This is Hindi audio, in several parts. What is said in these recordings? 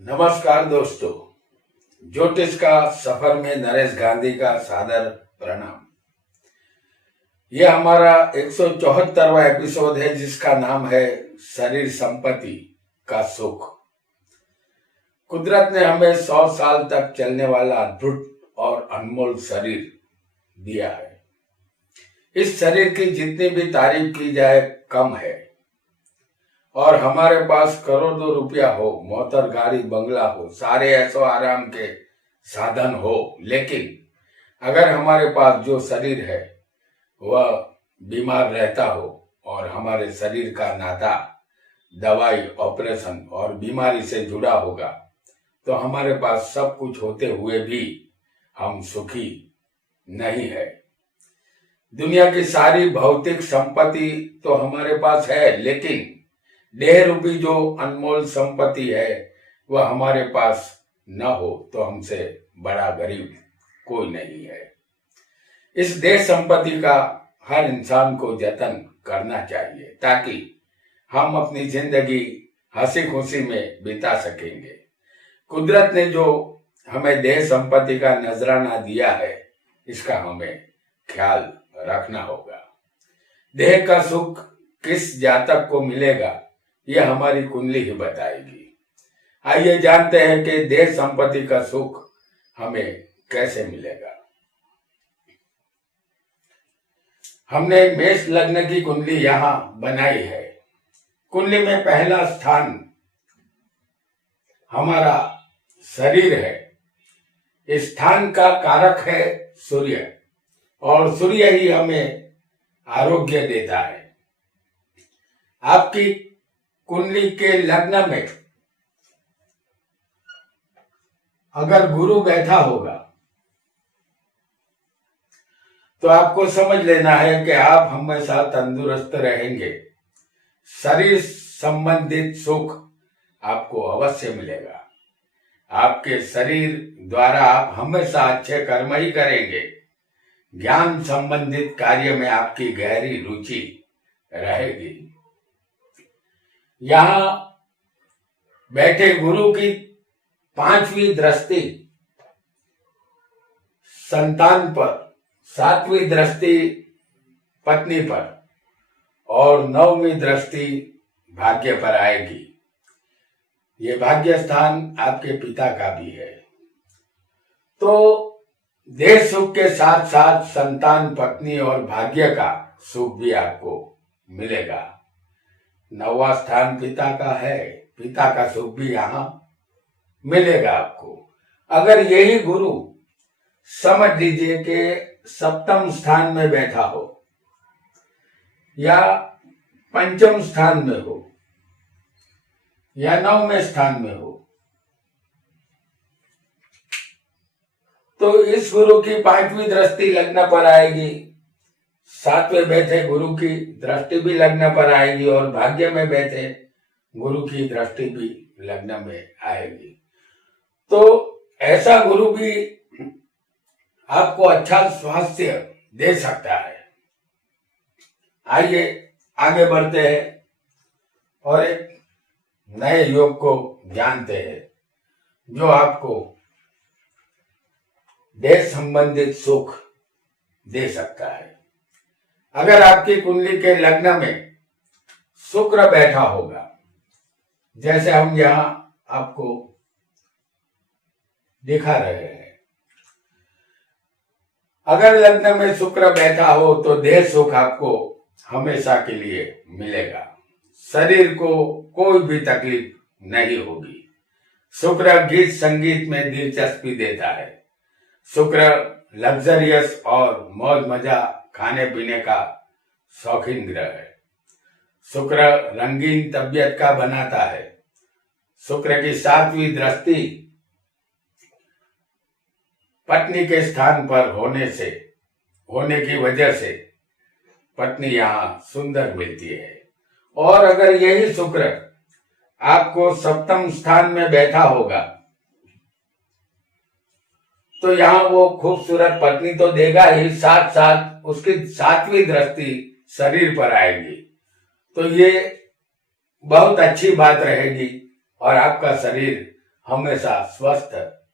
नमस्कार दोस्तों, ज्योतिष का सफर में नरेश गांधी का सादर प्रणाम। यह हमारा 174वां एपिसोड है जिसका नाम है शरीर संपत्ति का सुख। कुदरत ने हमें 100 साल तक चलने वाला अद्भुत और अनमोल शरीर दिया है। इस शरीर की जितनी भी तारीफ की जाए कम है। और हमारे पास करोड़ों रुपया हो, मोटर गाड़ी बंगला हो, सारे ऐशो आराम के साधन हो, लेकिन अगर हमारे पास जो शरीर है वह बीमार रहता हो और हमारे शरीर का नाता दवाई, ऑपरेशन और बीमारी से जुड़ा होगा तो हमारे पास सब कुछ होते हुए भी हम सुखी नहीं है। दुनिया की सारी भौतिक संपत्ति तो हमारे पास है, लेकिन देह रूपी जो अनमोल संपत्ति है वह हमारे पास न हो तो हमसे बड़ा गरीब कोई नहीं है। इस देह संपत्ति का हर इंसान को जतन करना चाहिए ताकि हम अपनी जिंदगी हंसी खुशी में बिता सकेंगे। कुदरत ने जो हमें देह संपत्ति का नजराना दिया है इसका हमें ख्याल रखना होगा। देह का सुख किस जातक को मिलेगा यह हमारी कुंडली ही बताएगी। आइए जानते हैं कि देह संपत्ति का सुख हमें कैसे मिलेगा। हमने मेष लग्न की कुंडली यहाँ बनाई है। कुंडली में पहला स्थान हमारा शरीर है। इस स्थान का कारक है सूर्य, और सूर्य ही हमें आरोग्य देता है। आपकी कुंडली के लग्न में अगर गुरु बैठा होगा तो आपको समझ लेना है कि आप हमेशा तंदुरुस्त रहेंगे। शरीर संबंधित सुख आपको अवश्य मिलेगा। आपके शरीर द्वारा आप हमेशा अच्छे कर्म ही करेंगे। ज्ञान संबंधित कार्य में आपकी गहरी रुचि रहेगी। यहाँ बैठे गुरु की 5वीं दृष्टि संतान पर, 7वीं दृष्टि पत्नी पर और 9वीं दृष्टि भाग्य पर आएगी। ये भाग्य स्थान आपके पिता का भी है। तो देह सुख के साथ साथ संतान, पत्नी और भाग्य का सुख भी आपको मिलेगा। 9वां स्थान पिता का है, पिता का सुख भी यहाँ मिलेगा आपको। अगर यही गुरु समझ लीजिए कि 7वें स्थान में बैठा हो या 5वें स्थान में हो या 9वें स्थान में हो तो इस गुरु की 5वीं दृष्टि लग्न पर आएगी। 7वें बैठे गुरु की दृष्टि भी लग्न पर आएगी और भाग्य में बैठे गुरु की दृष्टि भी लग्न में आएगी। तो ऐसा गुरु भी आपको अच्छा स्वास्थ्य दे सकता है। आइए आगे बढ़ते हैं और एक नए योग को जानते हैं जो आपको देह संबंधित सुख दे सकता है। अगर आपकी कुंडली के लग्न में शुक्र बैठा होगा, जैसे हम यहाँ आपको दिखा रहे हैं, अगर लग्न में शुक्र बैठा हो तो देह सुख आपको हमेशा के लिए मिलेगा। शरीर को कोई भी तकलीफ नहीं होगी। शुक्र गीत संगीत में दिलचस्पी देता है। शुक्र लग्जरियस और मौज मजा खाने पीने का शौकीन ग्रह है। शुक्र रंगीन तबीयत का बनाता है। शुक्र की 7वीं दृष्टि पत्नी के स्थान पर होने की वजह से पत्नी यहाँ सुंदर मिलती है। और अगर यही शुक्र आपको 7वें स्थान में बैठा होगा तो यहाँ वो खूबसूरत पत्नी तो देगा ही, साथ साथ उसकी 7वीं दृष्टि शरीर पर आएगी। तो ये बहुत अच्छी बात रहेगी और आपका शरीर हमेशा स्वस्थ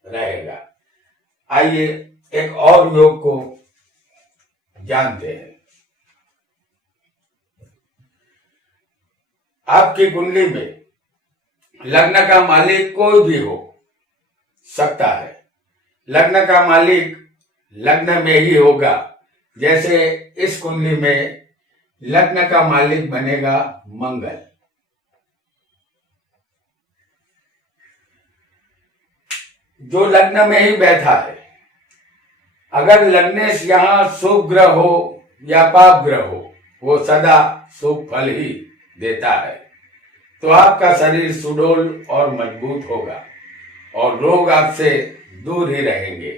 रहेगा। आइए एक और योग को जानते हैं। आपकी कुंडली में लग्न का मालिक कोई भी हो सकता है। लग्न का मालिक लग्न में ही होगा। जैसे इस कुंडली में लग्न का मालिक बनेगा मंगल। जो लग्न में ही बैठा है। अगर लग्नेश यहाँ शुभ ग्रह हो या पाप ग्रह हो, वो सदा शुभ फल ही देता है। तो आपका शरीर सुडौल और मजबूत होगा और रोग आपसे दूर ही रहेंगे।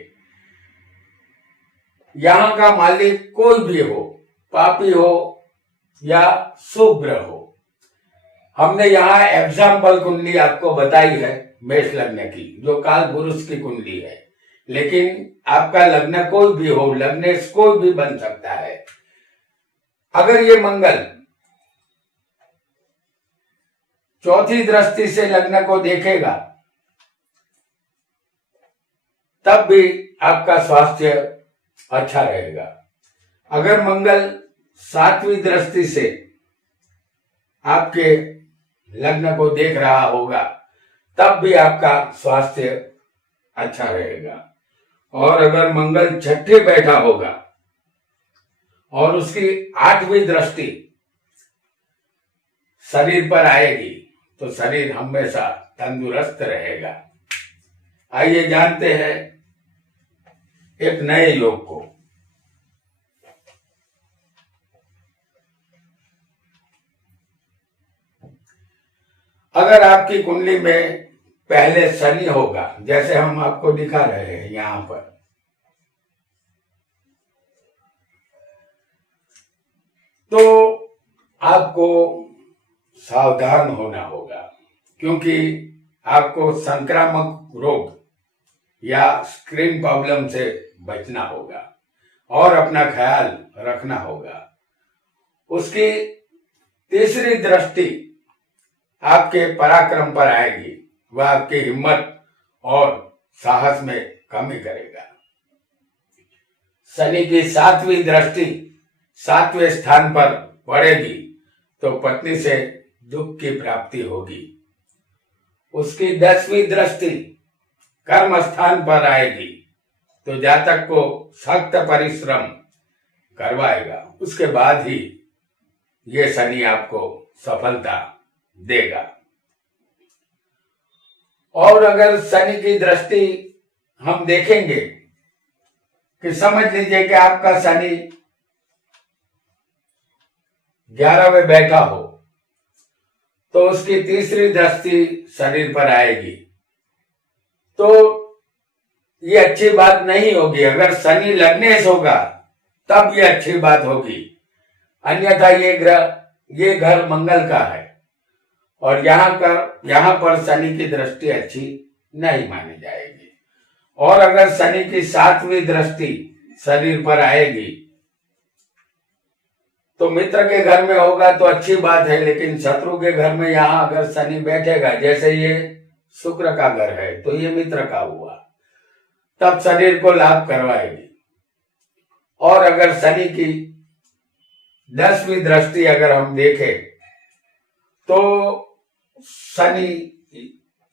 यहाँ का मालिक कोई भी हो, पापी हो या शुभ ग्रह हो। हमने यहाँ एग्जाम्पल कुंडली आपको बताई है मेष लग्न की, जो काल पुरुष की कुंडली है। लेकिन आपका लग्न कोई भी हो, लग्नेश कोई भी बन सकता है। अगर ये मंगल चौथी दृष्टि से लग्न को देखेगा, तब भी आपका स्वास्थ्य अच्छा रहेगा। अगर मंगल सातवीं दृष्टि से आपके लग्न को देख रहा होगा, तब भी आपका स्वास्थ्य अच्छा रहेगा। और अगर मंगल छठे बैठा होगा और उसकी आठवीं दृष्टि शरीर पर आएगी, तो शरीर हमेशा तंदुरुस्त रहेगा। आइए जानते हैं एक नए योग को। अगर आपकी कुंडली में पहले शनि होगा, जैसे हम आपको दिखा रहे हैं यहां पर, तो आपको सावधान होना होगा, क्योंकि आपको संक्रामक रोग या स्किन प्रॉब्लम से बचना होगा और अपना ख्याल रखना होगा। उसकी तीसरी दृष्टि आपके पराक्रम पर आएगी, वह आपकी हिम्मत और साहस में कमी करेगा। शनि की सातवीं दृष्टि सातवें स्थान पर पड़ेगी, तो पत्नी से दुख की प्राप्ति होगी। उसकी 10वीं दृष्टि कर्म स्थान पर आएगी, तो जातक को सख्त परिश्रम करवाएगा। उसके बाद ही ये शनि आपको सफलता देगा। और अगर शनि की दृष्टि हम देखेंगे कि समझ लीजिए कि आपका शनि 11वें बैठा हो, तो उसकी तीसरी दृष्टि शरीर पर आएगी, तो ये अच्छी बात नहीं होगी। अगर शनि लग्नेश होगा तब ये अच्छी बात होगी, अन्यथा ये घर मंगल का है और यहाँ पर शनि की दृष्टि अच्छी नहीं मानी जाएगी। और अगर शनि की सातवीं दृष्टि शरीर पर आएगी, तो मित्र के घर में होगा तो अच्छी बात है, लेकिन शत्रु के घर में यहाँ अगर शनि बैठेगा, जैसे ये शुक्र का घर है तो ये मित्र का हुआ, तब शरीर को लाभ करवाएगी। और अगर शनि की 10वीं दृष्टि अगर हम देखें, तो शनि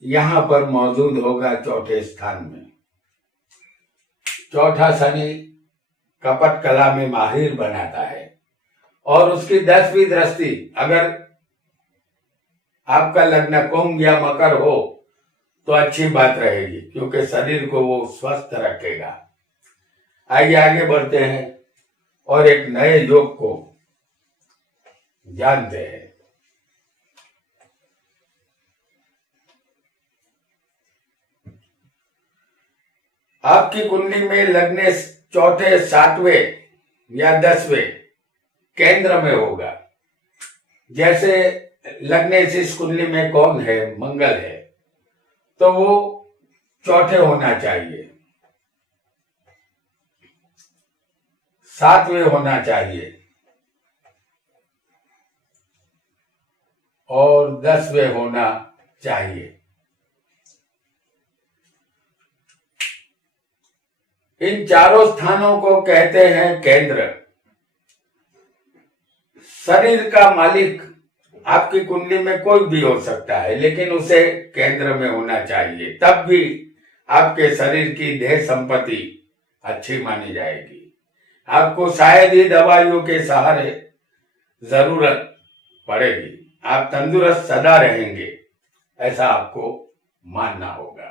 यहां पर मौजूद होगा चौथे स्थान में। चौथा शनि कपट कला में माहिर बनाता है, और उसकी 10वीं दृष्टि अगर आपका लग्न कुंभ या मकर हो तो अच्छी बात रहेगी, क्योंकि शरीर को वो स्वस्थ रखेगा। आइए आगे बढ़ते हैं और एक नए योग को जानते हैं। आपकी कुंडली में लग्न चौथे, सातवें या 10वें केंद्र में होगा। जैसे लग्न इस कुंडली में कौन है? मंगल है, तो वो चौथे होना चाहिए, 7वें होना चाहिए और 10वें होना चाहिए। इन चारों स्थानों को कहते हैं केंद्र। शरीर का मालिक आपकी कुंडली में कोई भी हो सकता है, लेकिन उसे केंद्र में होना चाहिए, तब भी आपके शरीर की देह संपत्ति अच्छी मानी जाएगी। आपको शायद ही दवाइयों के सहारे जरूरत पड़ेगी। आप तंदुरुस्त सदा रहेंगे, ऐसा आपको मानना होगा।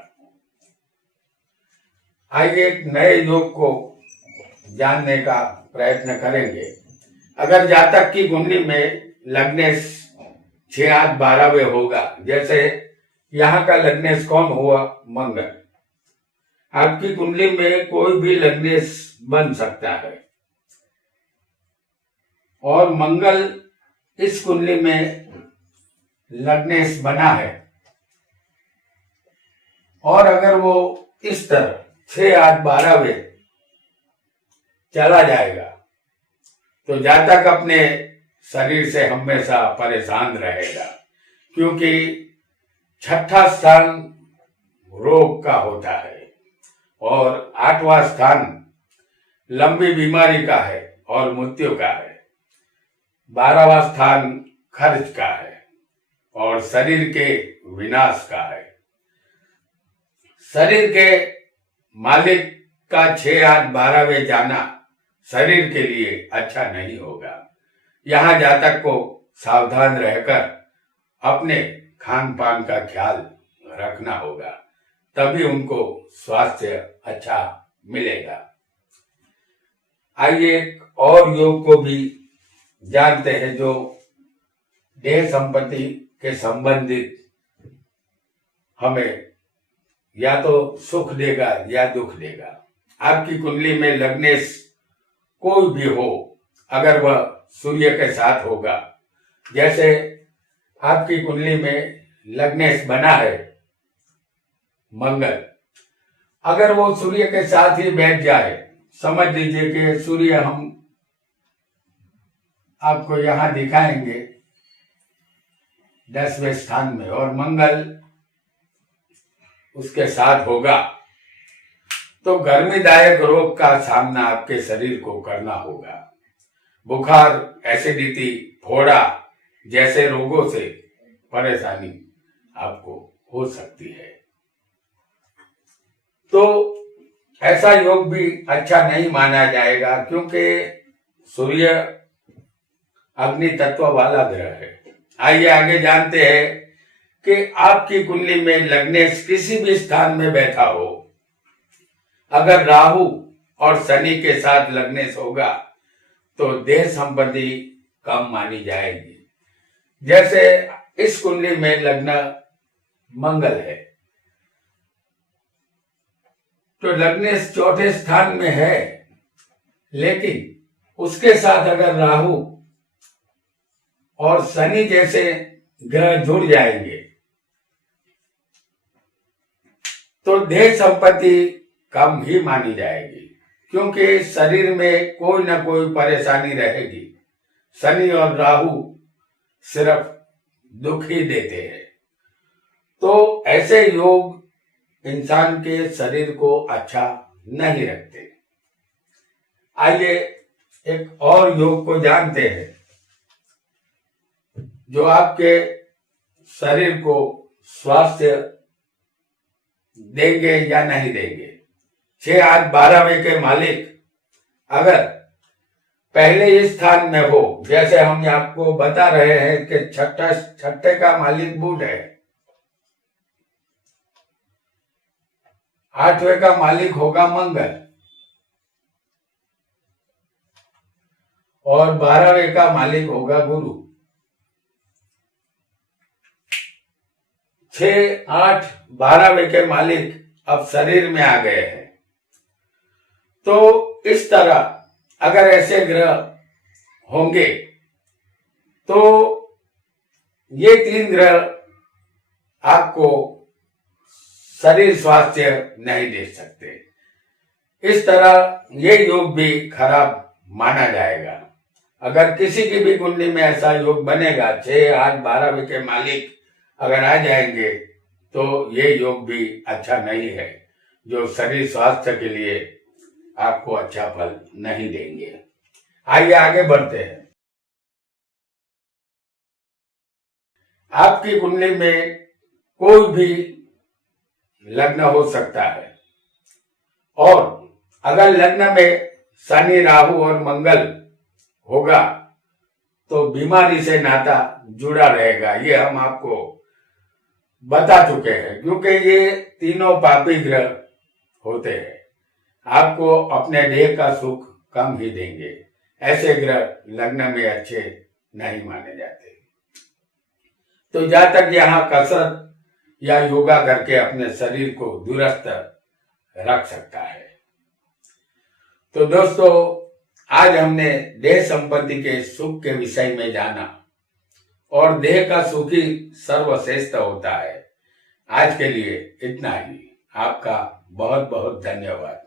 आइए एक नए योग को जानने का प्रयत्न करेंगे। अगर जातक की कुंडली में लग्नेश 6 8 12वें होगा, जैसे यहाँ का लग्नेश कौन हुआ? मंगल। आपकी कुंडली में कोई भी लग्नेश बन सकता है और मंगल इस कुंडली में लग्नेश बना है और अगर वो इस तरह 6 8 12वें चला जाएगा तो जातक अपने शरीर से हमेशा परेशान रहेगा, क्योंकि छठा स्थान रोग का होता है और 8वां स्थान लंबी बीमारी का है और मृत्यु का है। 12वां स्थान खर्च का है और शरीर के विनाश का है। शरीर के मालिक का 6 8 12वें जाना शरीर के लिए अच्छा नहीं होगा। यहाँ जातक को सावधान रहकर अपने खान पान का ख्याल रखना होगा, तभी उनको स्वास्थ्य अच्छा मिलेगा। आइए एक और योग को भी जानते हैं जो देह संपत्ति के संबंधित हमें या तो सुख देगा या दुख देगा। आपकी कुंडली में लग्नेश कोई भी हो, अगर वह सूर्य के साथ होगा, जैसे आपकी कुंडली में लग्नेश बना है मंगल, अगर वो सूर्य के साथ ही बैठ जाए, समझ लीजिए कि सूर्य हम आपको यहां दिखाएंगे 10वें स्थान में और मंगल उसके साथ होगा, तो गर्मीदायक रोग का सामना आपके शरीर को करना होगा। बुखार, एसिडिटी, फोड़ा जैसे रोगों से परेशानी आपको हो सकती है। तो ऐसा योग भी अच्छा नहीं माना जाएगा, क्योंकि सूर्य अग्नि तत्व वाला ग्रह है। आइए आगे जानते हैं कि आपकी कुंडली में लग्नेश किसी भी स्थान में बैठा हो, अगर राहु और शनि के साथ लग्नेश होगा तो देह संपत्ति कम मानी जाएगी। जैसे इस कुंडली में लग्न मंगल है तो लग्नेश 4थे स्थान में है, लेकिन उसके साथ अगर राहु और शनि जैसे ग्रह जुड़ जाएंगे तो देह संपत्ति कम ही मानी जाएगी, क्योंकि शरीर में कोई ना कोई परेशानी रहेगी। शनि और राहु सिर्फ दुख ही देते हैं। तो ऐसे योग इंसान के शरीर को अच्छा नहीं रखते। आइए एक और योग को जानते हैं जो आपके शरीर को स्वास्थ्य देंगे या नहीं देंगे। 6 8 12वें के मालिक अगर पहले इस स्थान में हो, जैसे हम आपको बता रहे हैं कि छठे का मालिक बुध है, 8वें का मालिक होगा मंगल और 12वें का मालिक होगा गुरु। 6 8 12वें के मालिक अब शरीर में आ गए हैं। तो इस तरह अगर ऐसे ग्रह होंगे तो ये 3 ग्रह आपको शरीर स्वास्थ्य नहीं दे सकते। इस तरह ये योग भी खराब माना जाएगा। अगर किसी की भी कुंडली में ऐसा योग बनेगा, 6 8 12वें के मालिक अगर आ जाएंगे तो ये योग भी अच्छा नहीं है, जो शरीर स्वास्थ्य के लिए आपको अच्छा फल नहीं देंगे। आइए आगे बढ़ते हैं। आपकी कुंडली में कोई भी लग्न हो सकता है, और अगर लग्न में शनि, राहु और मंगल होगा तो बीमारी से नाता जुड़ा रहेगा। ये हम आपको बता चुके हैं, क्योंकि ये तीनों पापी ग्रह होते हैं। आपको अपने देह का सुख कम ही देंगे। ऐसे ग्रह लग्न में अच्छे नहीं माने जाते। तो जहां तक यहाँ कसरत या योगा करके अपने शरीर को दुरुस्त रख सकता है। तो दोस्तों, आज हमने देह संपत्ति के सुख के विषय में जाना, और देह का सुख ही सर्वश्रेष्ठ होता है। आज के लिए इतना ही। आपका बहुत बहुत धन्यवाद।